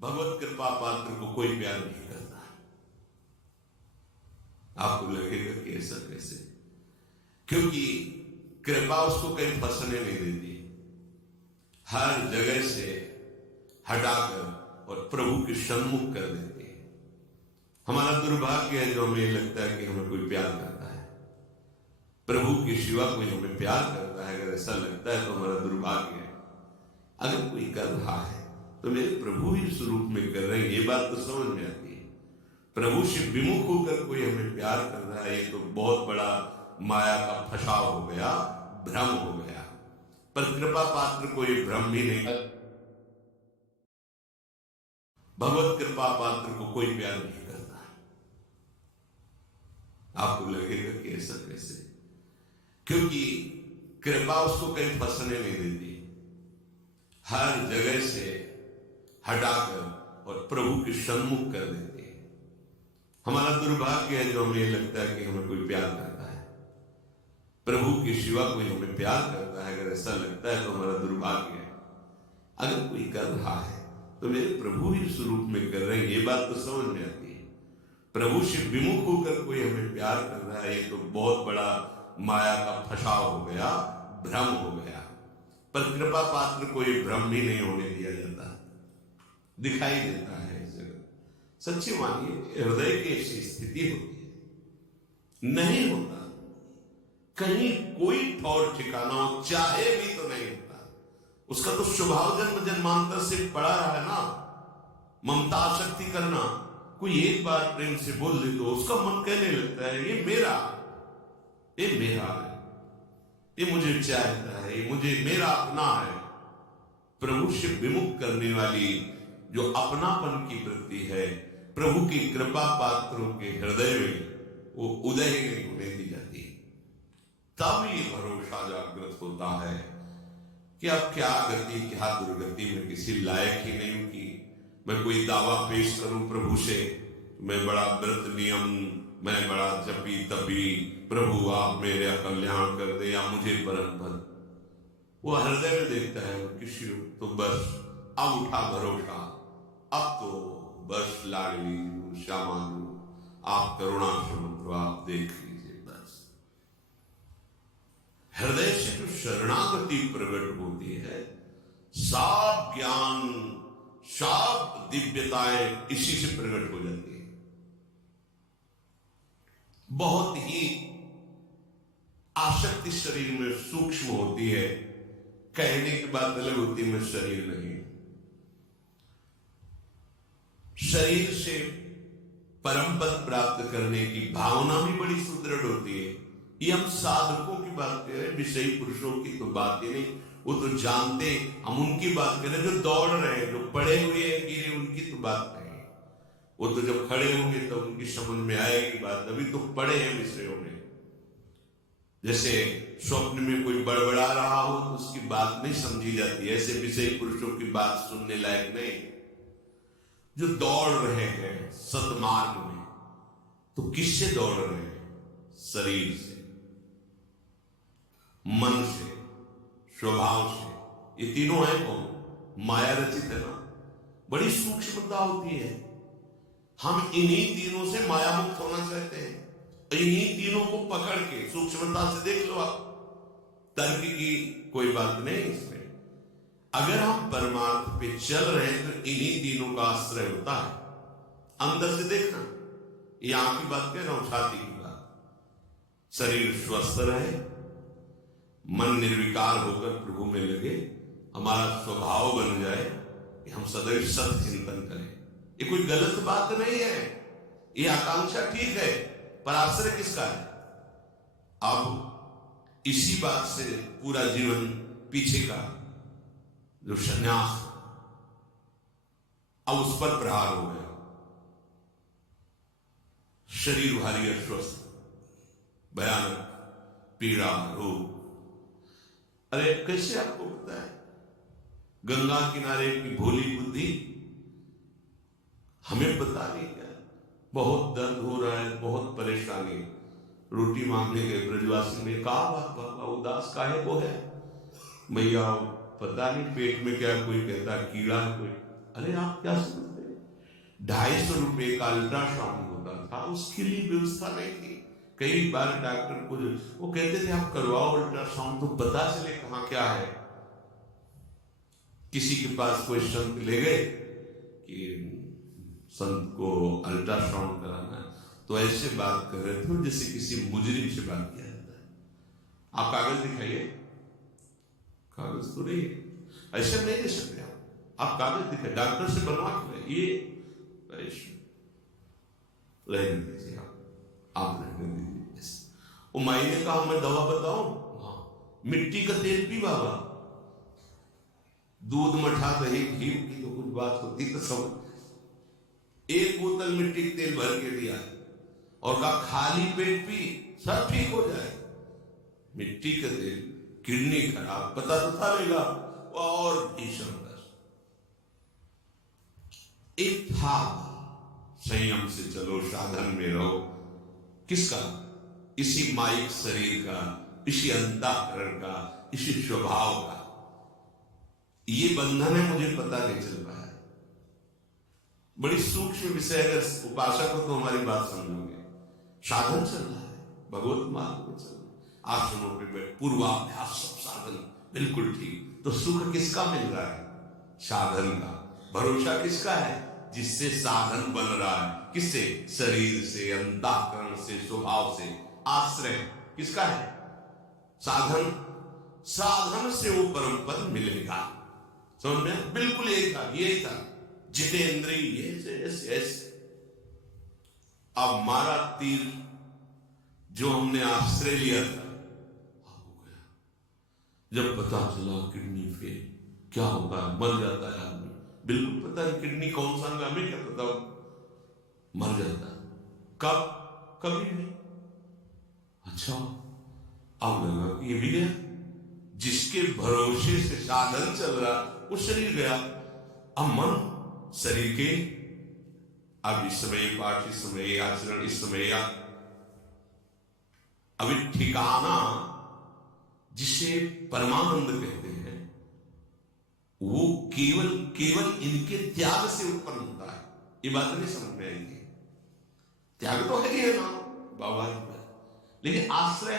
भगवत कृपा पात्र को कोई प्यार नहीं करता। आपको लगेगा कि ऐसा कैसे? क्योंकि कृपा उसको कहीं फंसने नहीं देती, हर जगह से हटाकर और प्रभु के सम्मुख कर देती है। हमारा दुर्भाग्य है जो हमें लगता है कि हमें कोई प्यार करता है, प्रभु के सिवा कोई हमें प्यार करता है। अगर ऐसा लगता है तो हमारा दुर्भाग्य है। अगर कोई कर रहा है तो मेरे प्रभु ही इस रूप में कर रहे हैं, ये बात तो समझ में आती है। प्रभु से विमुख होकर कोई हमें प्यार कर रहा है, ये तो बहुत बड़ा माया का फसाव हो गया, भ्रम हो गया। पर कृपा पात्र को ये भ्रम भी नहीं, भगवत कृपा पात्र को कोई प्यार नहीं करता। आपको लगेगा कि ऐसा कैसे? क्योंकि कृपा उसको कहीं फंसने नहीं देती, हर जगह से हटाकर और प्रभु के सम्मुख कर देती है। हमारा दुर्भाग्य है जो हमें लगता है कि हमें कोई प्यार करता है, प्रभु के सिवा कोई हमें प्यार करता है। अगर ऐसा लगता है तो हमारा दुर्भाग्य है। अगर कोई कर रहा है तो मेरे प्रभु ही इस रूप में कर रहे हैं, ये बात तो समझ में आती है। प्रभु से विमुख होकर कोई हमें प्यार कर रहा है, ये तो बहुत बड़ा माया का फसाव हो गया, भ्रम हो गया। पर कृपा पात्र को ये भ्रम भी नहीं होने दिया जाता, दिखाई देता है इस जगह। सच्ची मानिए, हृदय की ऐसी स्थिति होती है, नहीं होता कहीं कोई ठौर ठिकाना हो, चाहे भी तो नहीं होता। उसका तो स्वभाव जन्म जन्मांतर से पड़ा रहा है ना, ममता आसक्ति करना। कोई एक बार प्रेम से बोल दे तो उसका मन कहने लगता है ये मेरा है, ये मुझे चाहता है, ये मुझे मेरा अपना है। प्रभु से विमुख करने वाली जो अपनापन की वृत्ति है, प्रभु की कृपा पात्रों के हृदय में वो उदय नहीं होने दी जाती। तब ये भरोसा जागृत होता है कि अब क्या गति क्या दुर्गति, में किसी लायक ही नहीं की मैं कोई दावा पेश करूं प्रभु से, मैं बड़ा व्रत नियम, मैं बड़ा जपी तपी, प्रभु आप मेरा कल्याण कर दे या मुझे परम पद। वो हृदय में देखता है किसी तो बस अब उठा भरोसा, अब तो बस लाडली श्यामालू आप करुणा समुद्र आप देख लीजिए। बस हृदय से जो शरणागति प्रकट होती है, सब ज्ञान सब दिव्यताएं इसी से प्रकट हो जाती है। बहुत ही आसक्ति शरीर में सूक्ष्म होती है, कहने की बात अलग होती है, मैं शरीर नहीं। शरीर से परम पद प्राप्त करने की भावना भी बड़ी सुदृढ़ होती है। ये हम साधकों की बात कर रहे हैं, विषयी पुरुषों की तो बात ही नहीं, वो तो जानते, हम उनकी बात कर रहे हैं जो दौड़ रहे हैं, जो पड़े हुए हैं गिरे, उनकी तो बात नहीं। वो तो जब खड़े होंगे तब उनकी समझ में आएगी बात, अभी तो पड़े हैं विषयों में। जैसे स्वप्न में कोई बड़बड़ा रहा हो तो उसकी बात नहीं समझी जाती, ऐसे विषयी पुरुषों की बात सुनने लायक नहीं। जो दौड़ रहे हैं सतमार्ग में, तो किससे दौड़ रहे हैं? शरीर से, मन से, स्वभाव से। ये तीनों है कौन? माया रचित है ना। बड़ी सूक्ष्मता होती है। हम इन्हीं तीनों से माया मुक्त होना चाहते हैं, इन्हीं तीनों को पकड़ के सूक्ष्मता से देख लो आप। तर्क की कोई बात नहीं इसमें। अगर हम परमार्थ पे चल रहे हैं तो इन्हीं तीनों का आश्रय होता है। अंदर से देखना, यहां की बात कह रहा हूं, छाती की बात। शरीर स्वस्थ रहे, मन निर्विकार होकर प्रभु में लगे, हमारा स्वभाव बन जाए कि हम सदैव सत चिंतन करें। ये कोई गलत बात नहीं है, ये आकांक्षा ठीक है, पर आश्रय किसका है? अब इसी बात से पूरा जीवन पीछे का जो संन्यास, अब उस पर प्रहार हो गया। शरीर भारी अस्वस्थ, भयानक पीड़ा, रोग। अरे कैसे आपको पता है? गंगा किनारे की भोली बुद्धि हमें बता रही है बहुत दर्द हो रहा है, बहुत परेशानी। रोटी मांगने गए ब्रजवासी ने कहा बाबा उदास काहे को है? मैया पता नहीं पेट में क्या, कोई कहता कीड़ा है, कोई अरे आप क्या समझते हैं, 250 रुपये का अल्ट्रासाउंड होता था, उसके लिए व्यवस्था नहीं थी। कई बार डॉक्टर को वो कहते थे आप करवाओ अल्ट्रासाउंड तो पता चले कहाँ क्या है। किसी के पास कोई संत ले गए कि संत को अल्ट्रासाउंड कराना है, तो ऐसे बात कर रहे थे जैसे किसी मुजरिम से बात किया जाता है। आप कागज दिखाइए, कागज तो नहीं, ऐसे नहीं दे सकते आप कागज दिखाइए, डॉक्टर से बनवा के ये रहने दीजिए, आप रहने दीजिए। वो मायने का मैं दवा बताऊं, हाँ मिट्टी का तेल पी बाबा, दूध मठा दही घी की तो कुछ बात होती तो सब, एक बोतल मिट्टी का तेल भर के दिया और का खाली पेट पी सब ठीक हो जाए। मिट्टी का तेल, किडनी खराब, पता तो था लेगा और भीषण दर्द। एक था संयम से चलो, साधन में रहो, किसका, इसी माइक शरीर का, इसी अंतःकरण का, इसी स्वभाव का। ये बंधन है, मुझे पता नहीं चल पाया। बड़ी सूक्ष्म विषय, अगर उपासक हो तो हमारी बात समझोगे। साधन चल रहा है, भगवत मार्ग में चल रहा है, आश्रमों पे पूर्वाभ्यास सब साधन बिल्कुल ठीक, तो सुख किसका मिल रहा है, साधन का। भरोसा किसका है, जिससे साधन बन रहा है, किससे, शरीर से, अंतःकरण से, स्वभाव से। आश्रय किसका है, साधन, साधन से वो परम पद मिलेगा। समझ में, बिल्कुल यही था, यही था जितेंद्रिय ऐसे। अब मारा तीर जो हमने आश्रय लिया था हो गया। जब पता चला किडनी फेल, क्या होता है, मर जाता है आदमी, बिल्कुल पता है किडनी कौन सा अंग, हमें क्या पता, मर जाता है। कब, कभी नहीं। अच्छा, अब लगा कि ये भी गया, जिसके भरोसे से साधन चल रहा वो शरीर गया। अब मन शरीर के, अब इस समय पाठ, इस समय आचरण, इस समय अभी ठिकाना जिसे परमानंद कहते हैं, वो केवल केवल इनके त्याग से उत्पन्न होता है। ये बात नहीं समझ में आएगी, त्याग तो है ही है ना बाबा, लेकिन आश्रय